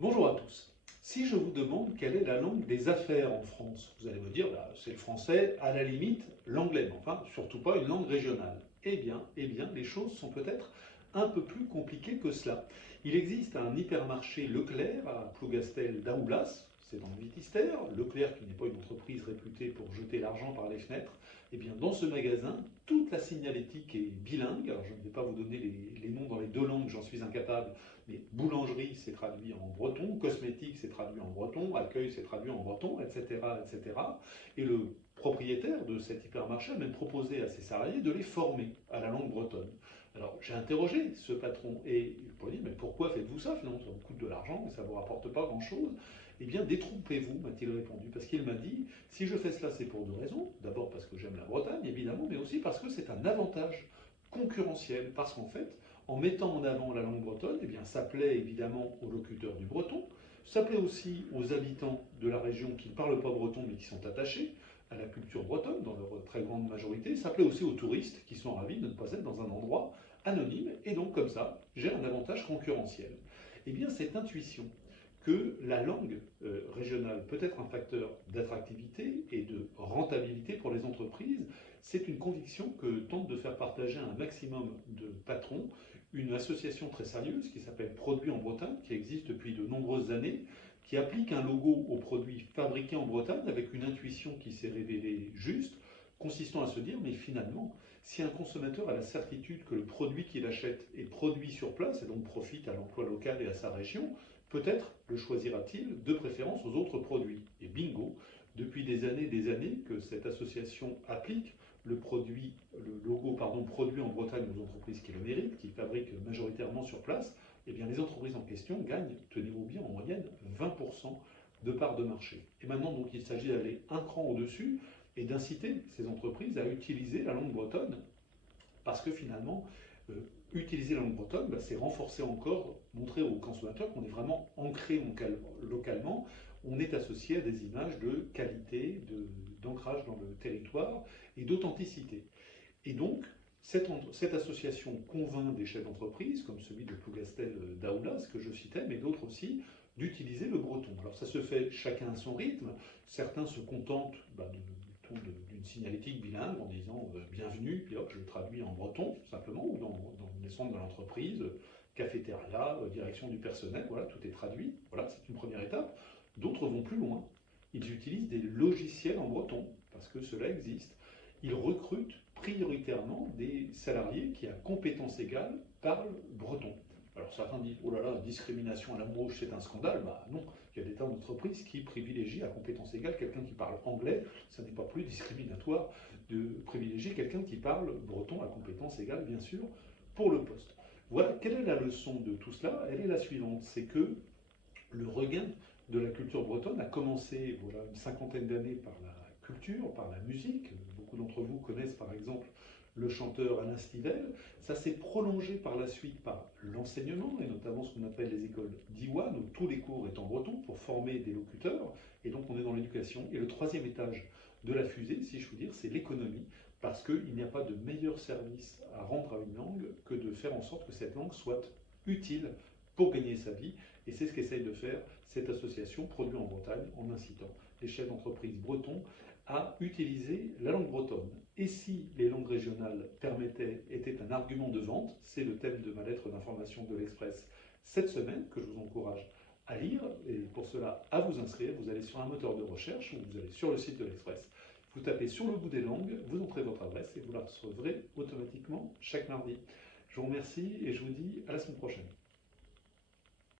Bonjour à tous. Si je vous demande quelle est la langue des affaires en France, vous allez me dire, c'est le français, à la limite l'anglais, mais enfin surtout pas une langue régionale. Eh bien, les choses sont peut-être un peu plus compliquées que cela. Il existe un hypermarché Leclerc à Plougastel d'Aoulas, c'est dans le Viticère. Leclerc, qui n'est pas une entreprise réputée pour jeter l'argent par les fenêtres, eh bien dans ce magasin, toute la signalétique est bilingue. Alors je ne vais pas vous donner les noms dans les deux langues, j'en suis incapable, mais boulangerie, c'est traduit en breton, cosmétique, c'est traduit en breton, accueil, c'est traduit en breton, etc., etc. Et le propriétaire de cet hypermarché a même proposé à ses salariés de les former à la langue bretonne. Alors j'ai interrogé ce patron et il m'a dit, mais pourquoi faites-vous ça? Finalement, ça vous coûte de l'argent, mais ça ne vous rapporte pas grand-chose. Eh bien, détrompez-vous, m'a-t-il répondu, parce qu'il m'a dit, si je fais cela, c'est pour deux raisons. D'abord parce que j'aime la Bretagne, évidemment, mais aussi parce que c'est un avantage concurrentiel, parce qu'en fait, en mettant en avant la langue bretonne, eh bien, ça plaît évidemment aux locuteurs du breton, ça plaît aussi aux habitants de la région qui ne parlent pas breton mais qui sont attachés à la culture bretonne dans leur très grande majorité, ça plaît aussi aux touristes qui sont ravis de ne pas être dans un endroit anonyme, et donc comme ça, j'ai un avantage concurrentiel. Eh bien, cette intuition que la langue régionale peut être un facteur d'attractivité et de rentabilité pour les entreprises, c'est une conviction que tente de faire partager un maximum de patrons une association très sérieuse qui s'appelle Produits en Bretagne, qui existe depuis de nombreuses années, qui applique un logo aux produits fabriqués en Bretagne avec une intuition qui s'est révélée juste, consistant à se dire, mais finalement, si un consommateur a la certitude que le produit qu'il achète est produit sur place et donc profite à l'emploi local et à sa région, peut-être le choisira-t-il de préférence aux autres produits. Et bingo, depuis des années que cette association applique le logo produit en Bretagne aux entreprises qui le méritent, qui fabriquent majoritairement sur place, eh bien les entreprises en question gagnent, tenez-vous bien, en moyenne 20% de part de marché. Et maintenant, donc, il s'agit d'aller un cran au-dessus et d'inciter ces entreprises à utiliser la langue bretonne, parce que finalement, euh, utiliser la langue bretonne, c'est renforcer encore, montrer aux consommateurs qu'on est vraiment ancré localement, on est associé à des images de qualité, d'ancrage dans le territoire et d'authenticité. Et donc, cette association convainc des chefs d'entreprise, comme celui de Plougastel d'Aoulas, que je citais, mais d'autres aussi, d'utiliser le breton. Alors ça se fait chacun à son rythme. Certains se contentent d'une signalétique bilingue en disant bienvenue, puis hop, je le traduis en breton, tout simplement, ou dans les centres de l'entreprise, cafétéria, direction du personnel, voilà, tout est traduit. Voilà, c'est une première étape. D'autres vont plus loin. Ils utilisent des logiciels en breton, parce que cela existe. Ils recrutent prioritairement des salariés qui, à compétences égales, parlent breton. Alors certains disent, oh là là, discrimination à l'embauche, c'est un scandale. Bah non, il y a des tas d'entreprises qui privilégient à compétences égales quelqu'un qui parle anglais. Ça n'est pas plus discriminatoire de privilégier quelqu'un qui parle breton à compétences égales, bien sûr, pour le poste. Voilà, quelle est la leçon de tout cela? Elle est la suivante, c'est que le regain de la culture bretonne a commencé voilà, une cinquantaine d'années par la culture, par la musique. Beaucoup d'entre vous connaissent par exemple le chanteur Alain Stivell. Ça s'est prolongé par la suite par l'enseignement, et notamment ce qu'on appelle les écoles d'Iwan, où tous les cours est en breton pour former des locuteurs. Et donc on est dans l'éducation. Et le troisième étage de la fusée, si je puis dire, c'est l'économie, parce qu'il n'y a pas de meilleur service à rendre à une langue que de faire en sorte que cette langue soit utile pour gagner sa vie. Et c'est ce qu'essaye de faire cette association Produits en Bretagne en incitant les chefs d'entreprise bretons à utiliser la langue bretonne. Et si les langues régionales étaient un argument de vente, c'est le thème de ma lettre d'information de l'Express cette semaine, que je vous encourage à lire, et pour cela à vous inscrire. Vous allez sur un moteur de recherche ou vous allez sur le site de l'Express, vous tapez sur le bout des langues, vous entrez votre adresse et vous la recevrez automatiquement chaque mardi. Je vous remercie et je vous dis à la semaine prochaine.